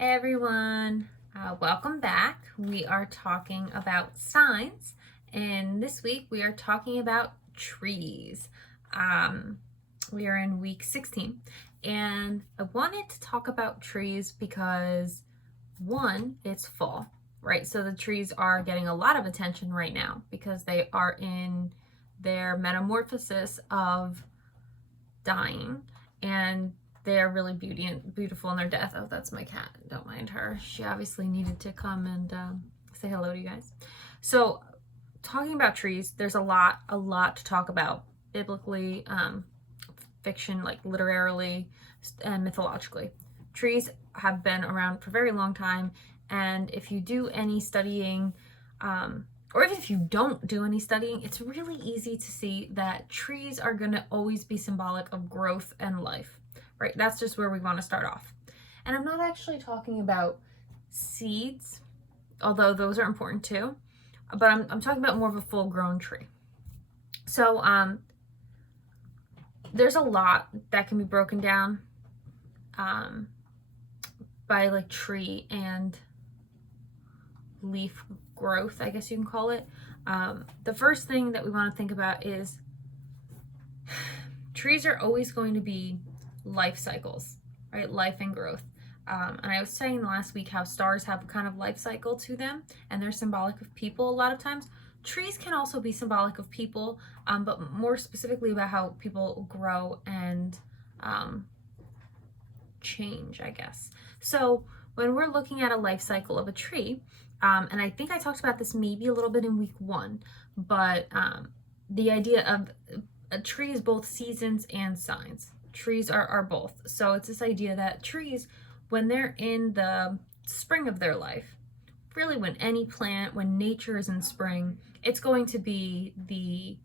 Hey everyone, welcome back. We are talking about signs, and this week we are talking about trees. We are in week 16, and I wanted to talk about trees because one, it's fall, right? So the trees are getting a lot of attention right now because they are in their metamorphosis of dying, and they're really beautiful in their death. Oh, that's my cat. Don't mind her. She obviously needed to come and say hello to you guys. So, talking about trees, there's a lot to talk about biblically, fiction, like literarily, and mythologically. Trees have been around for a very long time, and if you do any studying, or even if you don't do any studying, it's really easy to see that trees are going to always be symbolic of growth and life, right? That's just where we want to start off. And I'm not actually talking about seeds, although those are important too, but I'm talking about more of a full grown tree. So, there's a lot that can be broken down by like tree and leaf growth, I guess you can call it. The first thing that we want to think about is trees are always going to be life cycles, right? Life and growth. And I was saying last week how stars have a kind of life cycle to them, and they're symbolic of people a lot of times. Trees can also be symbolic of people, but more specifically about how people grow and change, I guess. So when we're looking at a life cycle of a tree, and I think I talked about this maybe a little bit in week 1, but the idea of a tree is both seasons and signs. Trees are both. So it's this idea that trees, when they're in the spring of their life, really when any plant, when nature is in spring, it's going to be the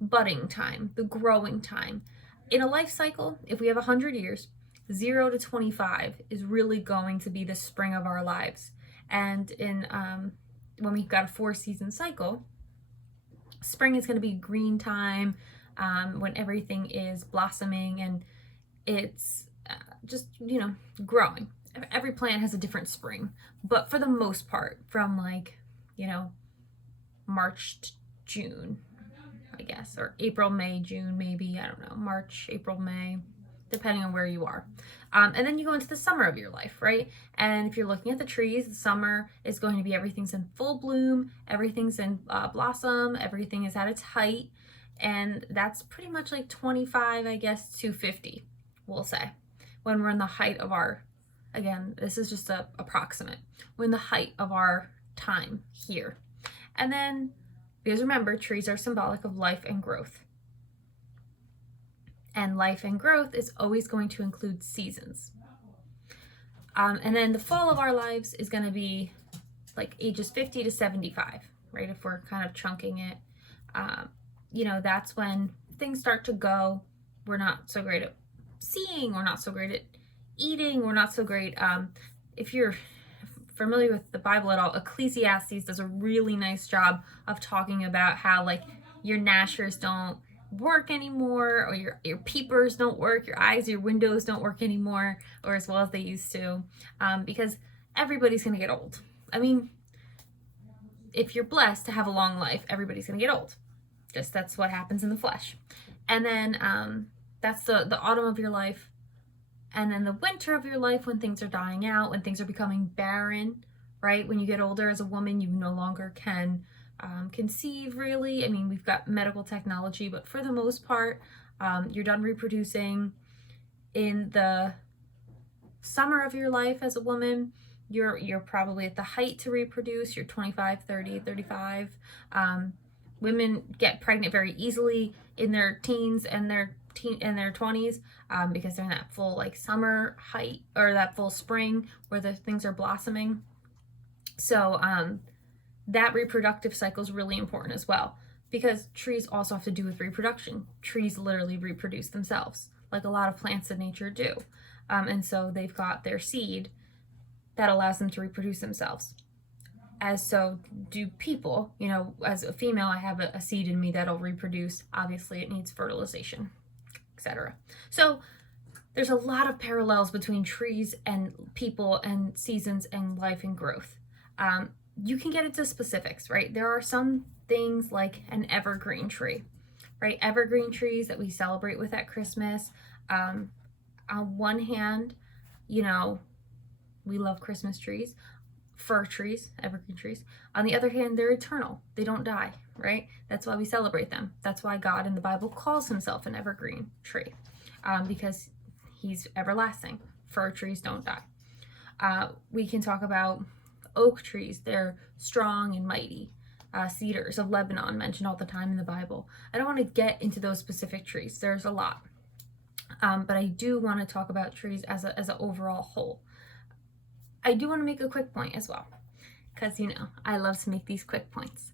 budding time, the growing time. In a life cycle, if we have 100 years, 0 to 25 is really going to be the spring of our lives. And in when we've got a 4-season cycle, spring is going to be green time, when everything is blossoming and it's just, growing. Every plant has a different spring, but for the most part, from like, March to June, I guess, or April, May, June, maybe, I don't know, March, April, May, depending on where you are. And then you go into the summer of your life, right? And if you're looking at the trees, the summer is going to be everything's in full bloom, everything's in blossom, everything is at its height. And that's pretty much like 25, I guess, to 50, we'll say, when we're in the height of our, again, this is just a approximate, we're in the height of our time here. And then, because remember, trees are symbolic of life and growth. And life and growth is always going to include seasons. And then the fall of our lives is going to be like ages 50 to 75, right? If we're kind of chunking it, that's when things start to go. We're not so great at seeing, we're not so great at eating, we're not so great. If you're familiar with the Bible at all, Ecclesiastes does a really nice job of talking about how like your gnashers don't work anymore, or your peepers don't work, your eyes, your windows don't work anymore, or as well as they used to, because everybody's gonna get old. I mean, if you're blessed to have a long life, everybody's gonna get old. Just that's what happens in the flesh. And then that's the autumn of your life, and then the winter of your life, when things are dying out, when things are becoming barren, right? When you get older as a woman, you no longer can conceive, really. I mean, we've got medical technology, but for the most part, you're done reproducing. In the summer of your life as a woman, you're probably at the height to reproduce. You're 25, 30, 35. Women get pregnant very easily in their teens and their 20s, because they're in that full like summer height, or that full spring where the things are blossoming. So that reproductive cycle is really important as well, because trees also have to do with reproduction. Trees literally reproduce themselves, like a lot of plants in nature do. And so they've got their seed that allows them to reproduce themselves. As so do people. As a female, I have a seed in me that'll reproduce. Obviously, it needs fertilization, etc. So there's a lot of parallels between trees and people and seasons and life and growth. You can get into specifics, right? There are some things like an evergreen tree, right? Evergreen trees that we celebrate with at Christmas. On one hand, you know, we love Christmas trees, fir trees, evergreen trees. On the other hand, they're eternal. They don't die, right? That's why we celebrate them. That's why God in the Bible calls himself an evergreen tree, because he's everlasting. Fir trees don't die. We can talk about oak trees. They're strong and mighty. Cedars of Lebanon mentioned all the time in the Bible. I don't want to get into those specific trees. There's a lot. But I do want to talk about trees as an overall whole. I do want to make a quick point as well, because, you know, I love to make these quick points.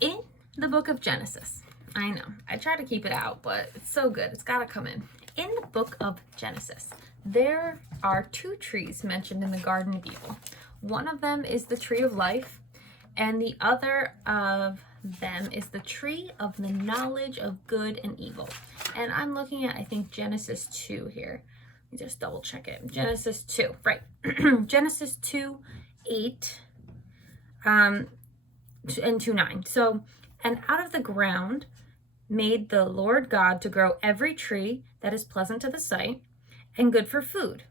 In the book of Genesis, I know, I try to keep it out, but it's so good. It's got to come in. In the book of Genesis, there are two trees mentioned in the Garden of Eden. One of them is the tree of life, and the other of them is the tree of the knowledge of good and evil. And I'm looking at, I think, Genesis 2 here. Let me just double check it. Genesis 2, right. Genesis 2:8 and 2:9. So, and out of the ground made the Lord God to grow every tree that is pleasant to the sight and good for food.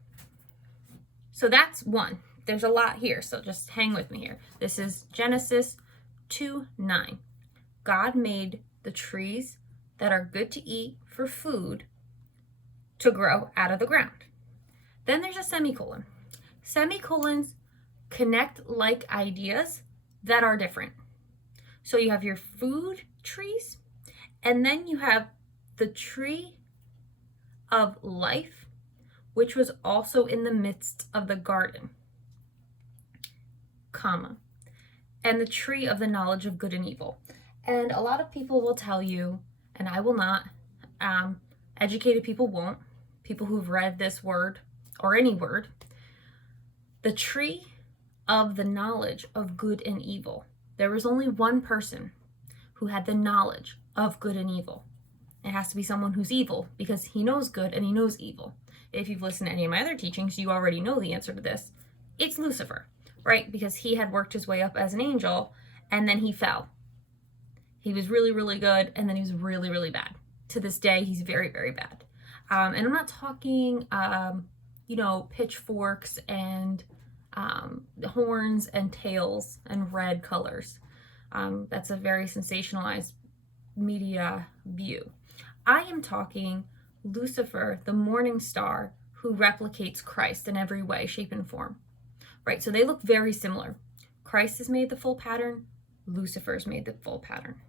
So that's one. There's a lot here, so just hang with me here. This is Genesis 2:9. God made the trees that are good to eat for food to grow out of the ground. Then there's a semicolon. Semicolons connect like ideas that are different. So you have your food trees, and then you have the tree of life, which was also in the midst of the garden, comma, and the tree of the knowledge of good and evil. And a lot of people will tell you, and I will not, educated people won't, people who've read this word or any word, the tree of the knowledge of good and evil. There was only one person who had the knowledge of good and evil. It has to be someone who's evil, because he knows good and he knows evil. If you've listened to any of my other teachings, you already know the answer to this. It's Lucifer, right? Because he had worked his way up as an angel, and then he fell. He was really, really good, and then he was really, really bad. To this day, he's very, very bad. And I'm not talking, pitchforks and horns and tails and red colors. That's a very sensationalized media view. I am talking Lucifer, the morning star, who replicates Christ in every way, shape, and form. Right? So they look very similar. Christ has made the full pattern. Lucifer's made the full pattern.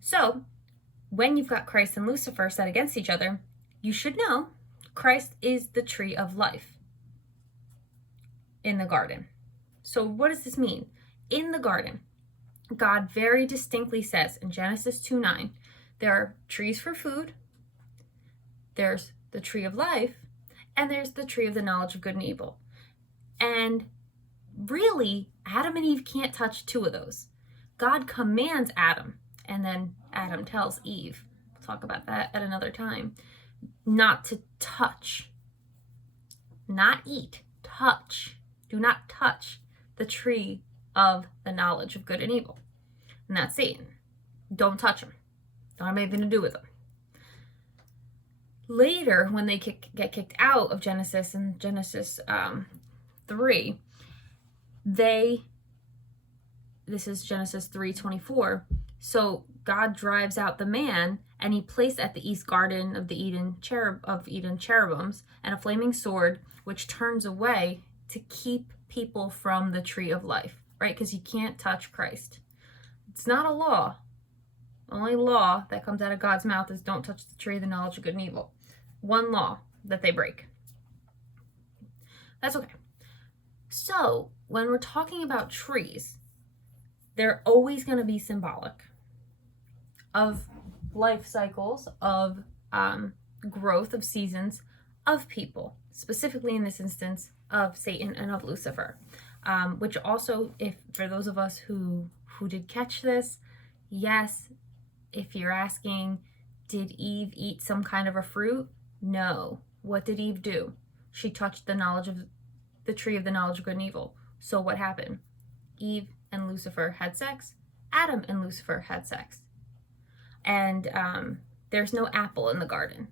So when you've got Christ and Lucifer set against each other, you should know Christ is the tree of life in the garden. So what does this mean? In the garden, God very distinctly says in Genesis 2:9, there are trees for food, there's the tree of life, and there's the tree of the knowledge of good and evil. And really, Adam and Eve can't touch two of those. God commands Adam, and then Adam tells Eve, we'll talk about that at another time, not to touch, not eat, touch. Do not touch the tree of the knowledge of good and evil. And that's Satan. Don't touch him. Don't have anything to do with him. Later, when they get kicked out of Genesis in Genesis 3, this is Genesis 3:24. So God drives out the man, and he placed at the east garden of Eden cherubims and a flaming sword, which turns away to keep people from the tree of life, right? Because you can't touch Christ. It's not a law. The only law that comes out of God's mouth is don't touch the tree of the knowledge of good and evil. One law that they break. That's okay. So when we're talking about trees, they're always going to be symbolic of life cycles, of growth, of seasons, of people, specifically in this instance of Satan and of Lucifer, which also, if for those of us who did catch this, yes, if you're asking, did Eve eat some kind of a fruit? No, What did Eve do? She touched the tree of the knowledge of good and evil. So what happened? Eve and Lucifer had sex. Adam and Lucifer had sex. And there's no apple in the garden.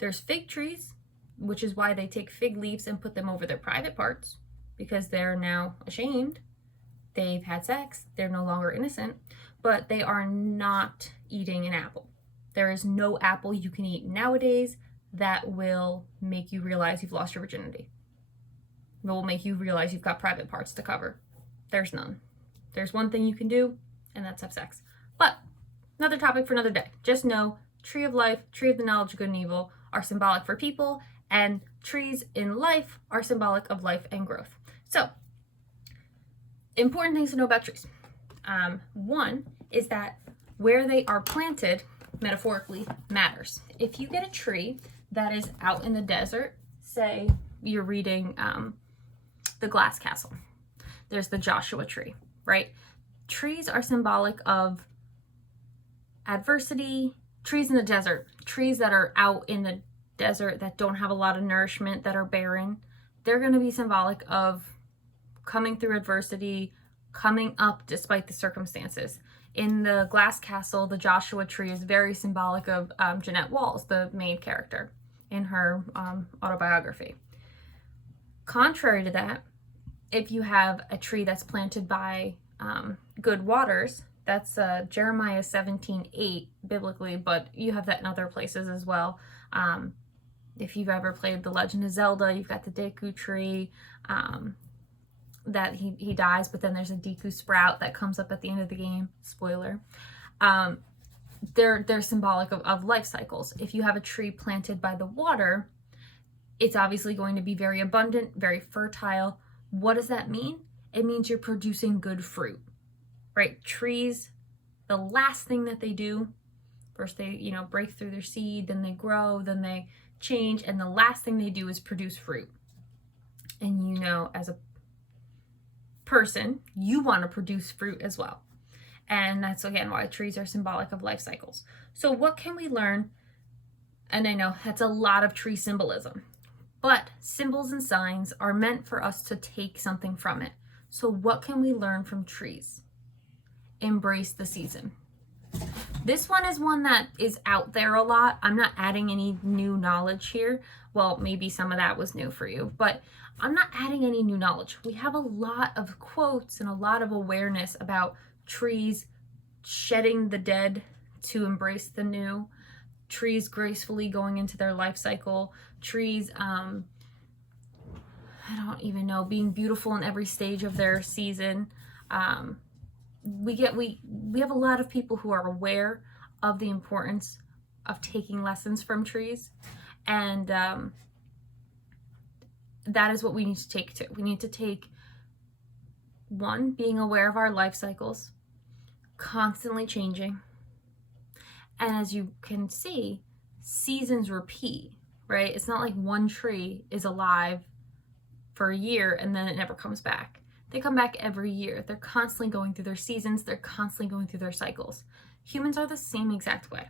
There's fig trees, which is why they take fig leaves and put them over their private parts, because they're now ashamed. They've had sex. They're no longer innocent, but they are not eating an apple. There is no apple you can eat nowadays that will make you realize you've lost your virginity. That will make you realize you've got private parts to cover. There's none. There's one thing you can do, and that's have sex. But another topic for another day. Just know, tree of life, tree of the knowledge of good and evil are symbolic for people, and trees in life are symbolic of life and growth. So, important things to know about trees. One is that where they are planted, metaphorically, matters. If you get a tree that is out in the desert, say you're reading The Glass Castle, there's the Joshua tree, right? Trees are symbolic of adversity. Trees in the desert, trees that are out in the desert that don't have a lot of nourishment, that are barren, they're going to be symbolic of coming through adversity, coming up despite the circumstances. In The Glass Castle, the Joshua tree is very symbolic of Jeanette Walls, the main character in her autobiography. Contrary to that, if you have a tree that's planted by good waters, that's Jeremiah 17:8 biblically, but you have that in other places as well. If you've ever played The Legend of Zelda, you've got the Deku tree that he dies, but then there's a Deku sprout that comes up at the end of the game. Spoiler. They're symbolic of life cycles. If you have a tree planted by the water, it's obviously going to be very abundant, very fertile. What does that mean? It means you're producing good fruit, right? Trees, the last thing that they do, first they, break through their seed, then they grow, then they change, and the last thing they do is produce fruit. And as a person, you want to produce fruit as well. And that's, again, why trees are symbolic of life cycles. So what can we learn? And I know that's a lot of tree symbolism, but symbols and signs are meant for us to take something from it. So what can we learn from trees? Embrace the season. This one is one that is out there a lot. I'm not adding any new knowledge here. Well, maybe some of that was new for you, but I'm not adding any new knowledge. We have a lot of quotes and a lot of awareness about trees shedding the dead to embrace the new, trees gracefully going into their life cycle, trees, I don't even know, being beautiful in every stage of their season. We have a lot of people who are aware of the importance of taking lessons from trees, and that is what we need to take to. We need to take, one, being aware of our life cycles, constantly changing, and as you can see, seasons repeat, right? It's not like one tree is alive for a year and then it never comes back. They come back every year. They're constantly going through their seasons. They're constantly going through their cycles. Humans are the same exact way.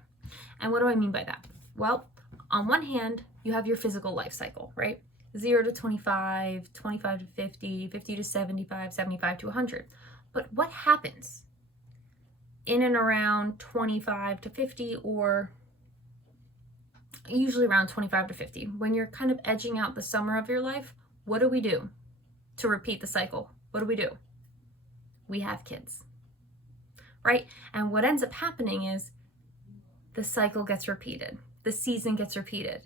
And what do I mean by that? Well, on one hand, you have your physical life cycle, right? 0 to 25, 25 to 50, 50 to 75, 75 to 100. But what happens in and around 25 to 50, or usually around 25 to 50, when you're kind of edging out the summer of your life? What do we do to repeat the cycle? What do? We have kids, right? And what ends up happening is the cycle gets repeated. The season gets repeated.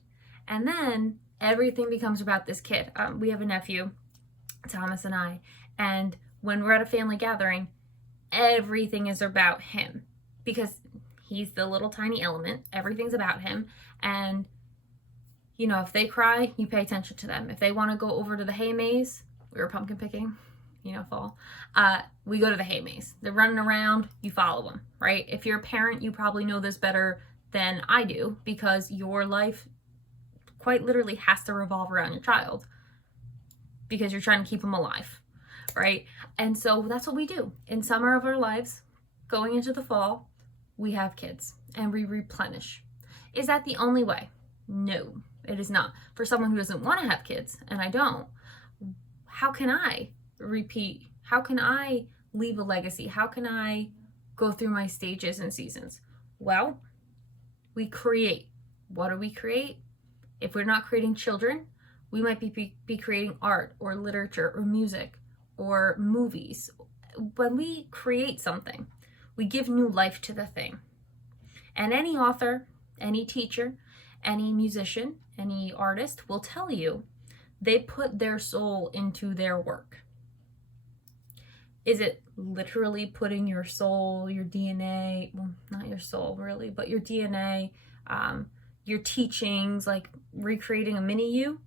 And then everything becomes about this kid. We have a nephew, Thomas and I, and when we're at a family gathering, everything is about him because he's the little tiny element. Everything's about him. And if they cry, you pay attention to them. If they want to go over to the hay maze, we were pumpkin picking, fall, we go to the hay maze. They're running around, you follow them, right? If you're a parent, you probably know this better than I do because your life quite literally has to revolve around your child because you're trying to keep them alive, right? And so that's what we do. In summer of our lives, going into the fall, we have kids and we replenish. Is that the only way? No. It is not. For someone who doesn't want to have kids, and I don't, how can I repeat? How can I leave a legacy? How can I go through my stages and seasons? Well, we create. What do we create? If we're not creating children, we might be creating art or literature or music or movies. When we create something, we give new life to the thing. And any author, any teacher, any musician, any artist will tell you they put their soul into their work. Is it literally putting your soul, your DNA, well, not your soul really, but your DNA, your teachings, like recreating a mini you?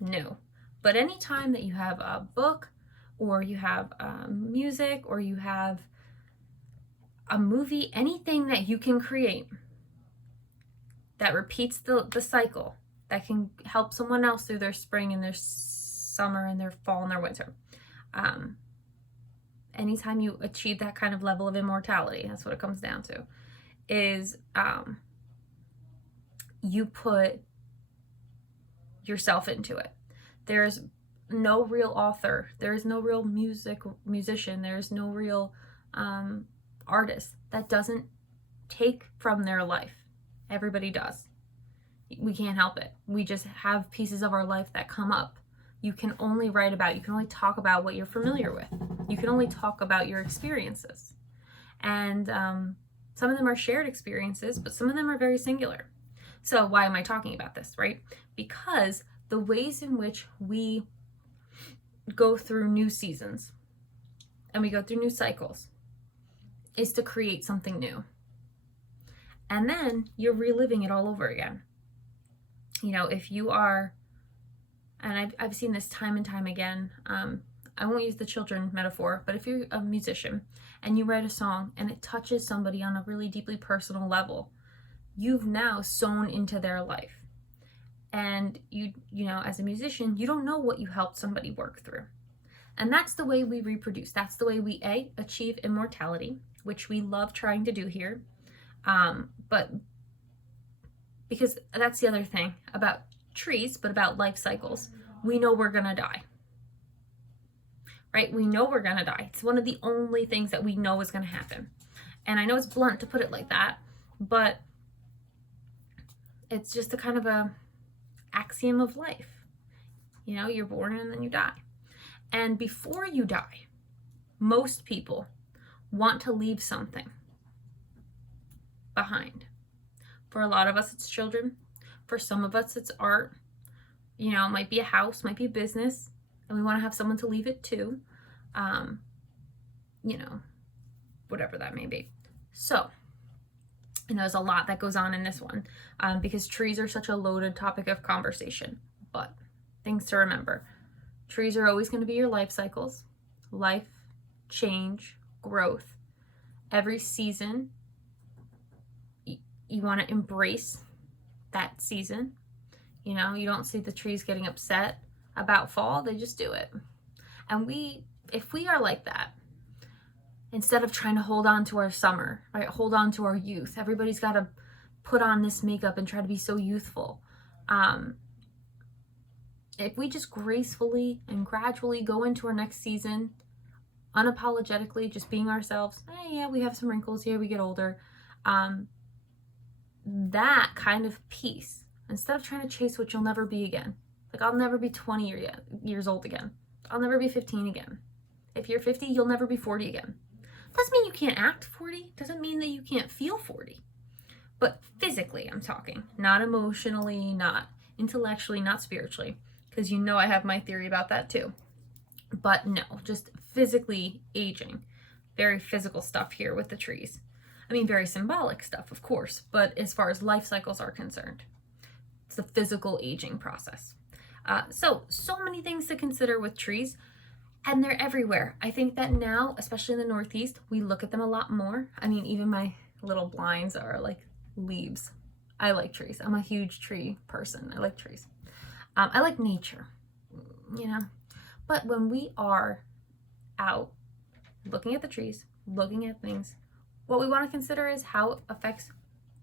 No. But anytime that you have a book or you have music or you have a movie, anything that you can create that repeats the cycle, that can help someone else through their spring and their summer and their fall and their winter. Anytime you achieve that kind of level of immortality, that's what it comes down to, is you put yourself into it. There's no real author, there's no real musician, there's no real artist that doesn't take from their life. Everybody does. We can't help it. We just have pieces of our life that come up. You can only write about, you can only talk about what you're familiar with. You can only talk about your experiences. And some of them are shared experiences, but some of them are very singular. So why am I talking about this, right? Because the ways in which we go through new seasons and we go through new cycles is to create something new. And then you're reliving it all over again. You know, if you are, and I've seen this time and time again, I won't use the children metaphor, but if you're a musician and you write a song and it touches somebody on a really deeply personal level, you've now sewn into their life. And you know, as a musician, you don't know what you helped somebody work through. And that's the way we reproduce. That's the way we achieve immortality, which we love trying to do here. But because that's the other thing about trees, but about life cycles, we know we're gonna die. Right? We know we're gonna die. It's one of the only things that we know is gonna happen. And I know it's blunt to put it like that, but it's just a kind of a axiom of life. You know, you're born and then you die. And before you die, most people want to leave something behind. For a lot of us, it's children. For some of us, it's art. You know, it might be a house, might be a business, and we want to have someone to leave it to. You know, whatever that may be. So, and there's a lot that goes on in this one because trees are such a loaded topic of conversation. But things to remember. Trees are always going to be your life cycles. Life, change, growth. Every season, you want to embrace that season. You know, you don't see the trees getting upset about fall. They just do it. And if we are like that, instead of trying to hold on to our summer, right? Hold on to our youth. Everybody's got to put on this makeup and try to be so youthful. If we just gracefully and gradually go into our next season, unapologetically, just being ourselves, yeah, we have some wrinkles, yeah, we get older. That kind of peace, instead of trying to chase what you'll never be again. Like, I'll never be 20 years old again. I'll never be 15 again. If you're 50, you'll never be 40 again. Doesn't mean you can't act 40. Doesn't mean that you can't feel 40. But physically, I'm talking. Not emotionally, not intellectually, not spiritually. Because you know I have my theory about that too. But no, just physically aging. Very physical stuff here with the trees. I mean, very symbolic stuff, of course. But as far as life cycles are concerned, it's the physical aging process. So many things to consider with trees. And they're everywhere. I think that now, especially in the Northeast, we look at them a lot more. I mean, even my little blinds are like leaves. I like trees. I'm a huge tree person. I like trees. I like nature, you know. But when we are out looking at the trees, looking at things, what we want to consider is how it affects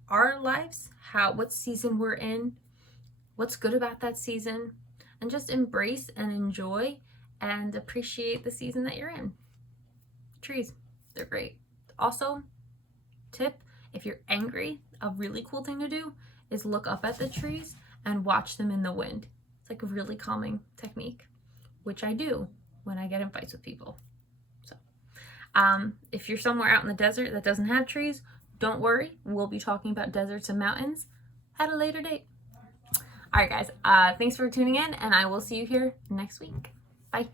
our lives, what season we're in, what's good about that season, and just embrace and enjoy and appreciate the season that you're in. Trees, they're great. Also, tip, if you're angry, a really cool thing to do is look up at the trees and watch them in the wind. It's like a really calming technique, which I do when I get in fights with people. So if you're somewhere out in the desert that doesn't have trees, don't worry. We'll be talking about deserts and mountains at a later date. All right, guys, thanks for tuning in, and I will see you here next week. Bye.